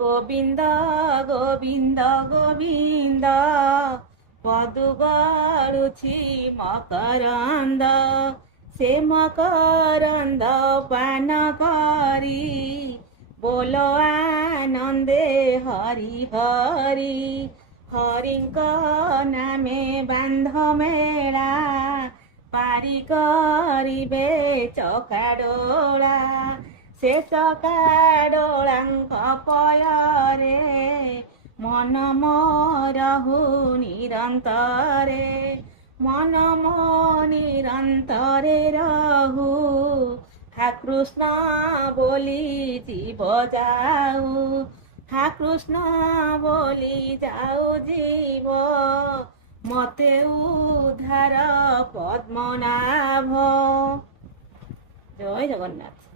ଗୋବିନ୍ଦ ଗୋବିନ୍ଦ ଗୋବିନ୍ଦ ପଦୁ ଗଳୁଛି ମକରନ୍ଦ ସେ ମକରନ୍ଦ ପାନ କରି ବୋଲ ଆନନ୍ଦେ ହରି ହରି ହରିଙ୍କ ନାମେ ବାନ୍ଧ ମେଳା ପାରି କରିବେ ଚକାଡୋଳା ସେ ଚକାଡୋଳାଙ୍କ ପୟରେ ମନ ରହୁ ନିରନ୍ତରେ ମନ ମୋ ନିରନ୍ତରେ ରହୁ ହା କୃଷ୍ଣ ବୋଲି ଜୀବ ଯାଉ ହା କୃଷ୍ଣ ବୋଲି ଯାଉ ଜୀବ ମତେ ଉଦ୍ଧାର ପଦ୍ମନାଭ। ଜୟ ଜଗନ୍ନାଥ।